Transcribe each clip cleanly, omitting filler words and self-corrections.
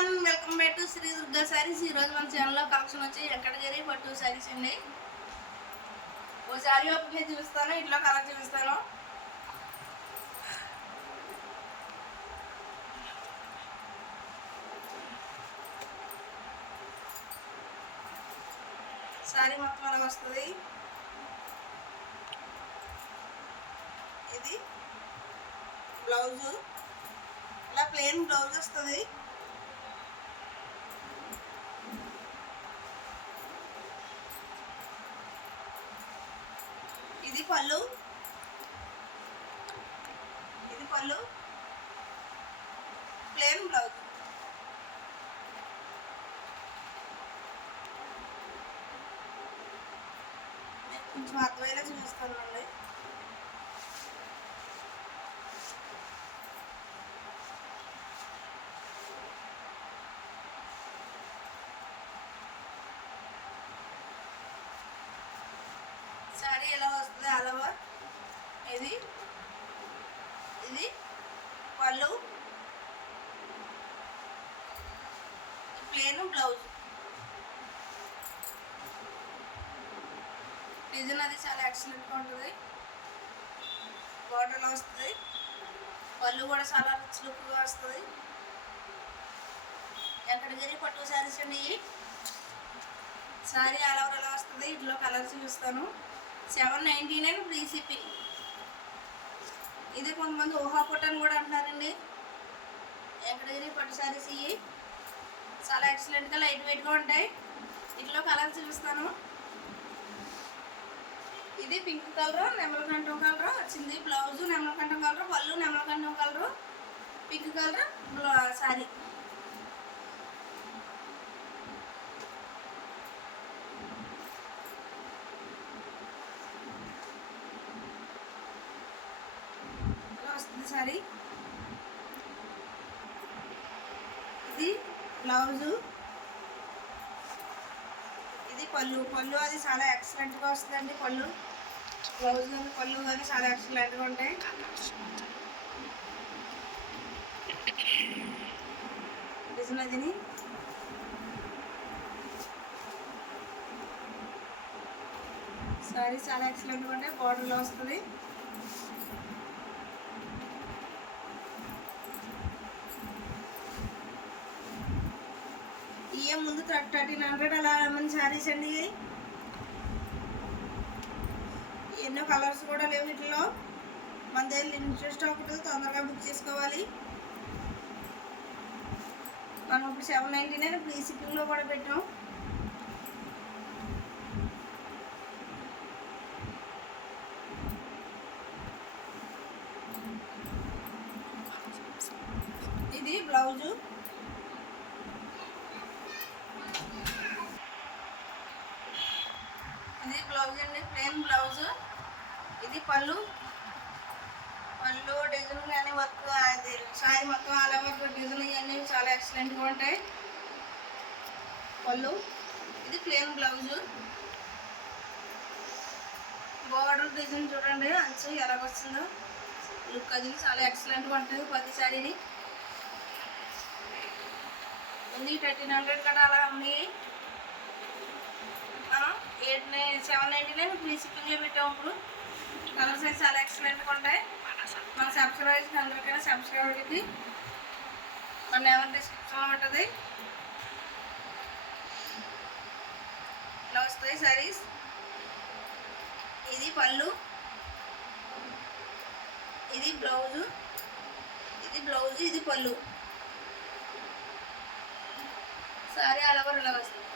Everyone, welcome back to Sri Durga Sarees. ఈరోజు మన ఛానల్లో కలెక్షన్ వచ్చి వెంకటగిరి పట్టు శారీస్ అండి. ఓ శారీ ఓపెన్ చూపిస్తాను, ఇట్లా కలర్ చూపిస్తాను. శారీ మొత్తం అలా వస్తుంది. ఇది బ్లౌజు, ఇలా ప్లెయిన్ బ్లౌజ్ వస్తుంది. ఇది పళ్ళు, ఇది పళ్ళు, ప్లెయిన్ బ్లౌజ్. కొంచెం అర్థమయ్యేలా చూపిస్తానండి. శారీ ఎలా వస్తుంది ఆల్ ఓవర్. ఇది ఇది పళ్ళు, ప్లెయిన్ బ్లౌజ్. డిజైన్ అది చాలా ఎక్సలెంట్గా ఉంటుంది. బార్డర్లో వస్తుంది. పళ్ళు కూడా చాలా రిచ్ లుక్గా వస్తుంది. వెంకటగిరి పట్టు శారీస్ అండి. శారీ ఆల్ ఓవర్ ఎలా వస్తుంది. ఇంట్లో కలర్స్ చూస్తాను. 799 ఫ్రీ షిప్పింగ్. ఇది కొంతమంది ఊహా పొట్టు అని కూడా అంటున్నారండి. వెంకటగిరి పట్టు శారీస్ ఇవి చాలా ఎక్సలెంట్గా లైట్ వెయిట్గా ఉంటాయి. ఇంట్లో కలర్స్ చూపిస్తాను. ఇది పింక్ కలర్, నెమలకంఠం కలర్ వచ్చింది. బ్లౌజు నెమలకంఠం కలర్, పళ్ళు నెమలకంఠం colour, pink colour sari. Sorry ఇది బ్లౌజు, ఇది పళ్ళు. పళ్ళు అది చాలా ఎక్సలెంట్గా వస్తుందండి. పళ్ళు బ్లౌజ్ కానీ పళ్ళు కానీ చాలా ఎక్సలెంట్గా ఉంటాయి. డిజైన్ అదిని సారీ చాలా ఎక్సలెంట్గా ఉంటాయి. బార్డర్లో వస్తుంది. ముందు 1300 అలా మంచి శారీస్ అండి. ఎన్నో కలర్స్ కూడా లేవు వీటిలో. మన దగ్గర లిమిటెడ్ స్టాక్ ఉంటుంది, తొందరగా బుక్ చేసుకోవాలి. మనం ఇప్పుడు 799 ఫ్రీ షిప్పింగ్లో కూడా పెట్టాం. ఇది బ్లౌజు, ఇది బ్లౌజ్ అండి, ప్లెయిన్ బ్లౌజ్. ఇది పళ్ళు, పళ్ళు డిజైన్ కానీ వర్క్ అది శారీ మొత్తం ఆల్ ఓవర్ డిజైన్ ఇవన్నీ చాలా ఎక్సలెంట్గా ఉంటాయి. పళ్ళు, ఇది ప్లెయిన్ బ్లౌజు. బార్డర్ డిజైన్ చూడండి, అంచు ఎలాగొస్తుందో లుక్ అది చాలా ఎక్సలెంట్గా ఉంటుంది. ప్రతి శారీని ఉంది 1300 కదా అలా ఉంది. 799 ఫ్రీ షిప్పింగ్లో పెట్టాము. ఇప్పుడు కలర్స్ అయితే చాలా ఎక్సలెంట్గా ఉంటాయి. మన సబ్స్క్రైబర్స్కి అందరికైనా సబ్స్క్రైబర్కి మన నెంబర్ డిస్క్రిప్షన్లో ఉంటుంది. ఇలా వస్తాయి శారీస్. ఇది పళ్ళు, ఇది బ్లౌజు, ఇది బ్లౌజు, ఇది పళ్ళు. శారీ ఆల్ ఓవర్ ఇలా వస్తుంది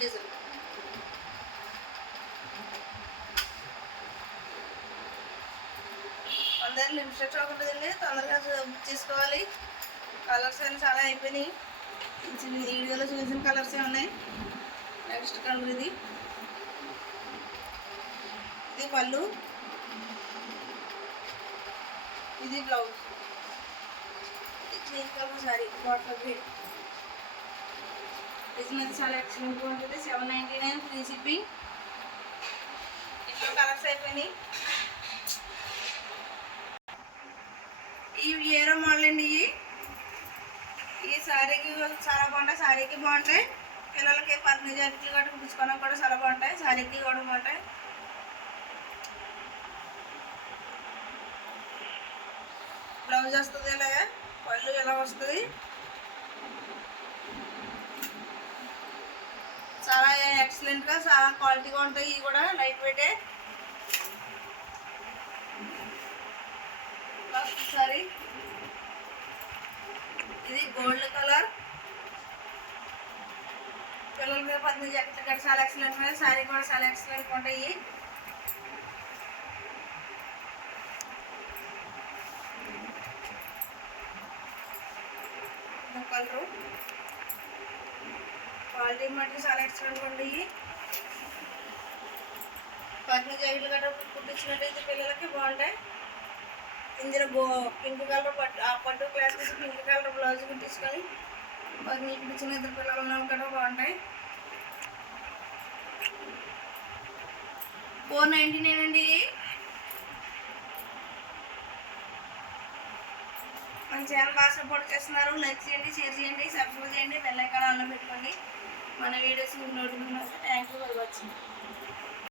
డిజైన్. అందరు లిమిటెడ్ స్టాక్ ఉంటుందండి, తొందరగా బుక్ చేసుకోవాలి. కలర్స్ అన్నీ చాలా అయిపోయినాయి. వీడియోలో చూసిన కలర్సే ఉన్నాయి. నెక్స్ట్ కలర్ ఇది, ఇది పళ్ళు, ఇది బ్లౌజ్. ఇది cream colour sari, water green. Design చాలా ఎక్సలెంట్గా ఉంటుంది. 799 ఫ్రీ షిప్పింగ్. ఇంట్లో కలర్స్ అయిపోయినాయి. ఈ ఏరో మోడల్ అండి. ఈ శారీకి చాలా బాగుంటాయి, శారీకి బాగుంటాయి, పిల్లలకి పర్ని జాకెట్లు కట్టి కుట్టించుకోవడానికి కూడా చాలా బాగుంటాయి, శారీకి కూడా బాగుంటాయి. బ్లౌజ్ వస్తుంది ఇలాగా, పళ్ళు ఇలా వస్తుంది. చాలా ఎక్సలెంట్గా చాలా క్వాలిటీగా ఉంటాయి. ఇవి కూడా లైట్ వెయిటే. సారీ ఇది గోల్డ్ కలర్, పిల్లల మీద పర్ని జాకెట్లు కట్టి చాలా ఎక్సలెంట్ ఉన్నాయి. శారీ కూడా చాలా ఎక్సలెంట్గా ఉంటాయి. కలరు క్వాలిటీ మట్టి చాలా ఎక్సలెంట్గా ఉంటాయి. పర్ని జాకెట్లు గట్రా కుట్టించినట్టయితే పిల్లలకి బాగుంటాయి. ఇందులో పింక్ కలర్ పట్టు క్లాస్ పింక్ కలర్ బ్లౌజ్ కుట్టించుకొని పర్ని కుట్టించిన ఇద్దరు పిల్లలు ఉన్నవి కూడా బాగుంటాయి. 499 అండి. మన ఛానల్ బాగా సపోర్ట్ చేస్తున్నారు. లైక్ చేయండి, షేర్ చేయండి, సబ్స్క్రైబ్ చేయండి, బెల్ ఐకాన్ ఆన్లో పెట్టుకోండి. మన వీడియోస్ మీకు నోటిఫికేషన్ వస్తే. Thank you for watching.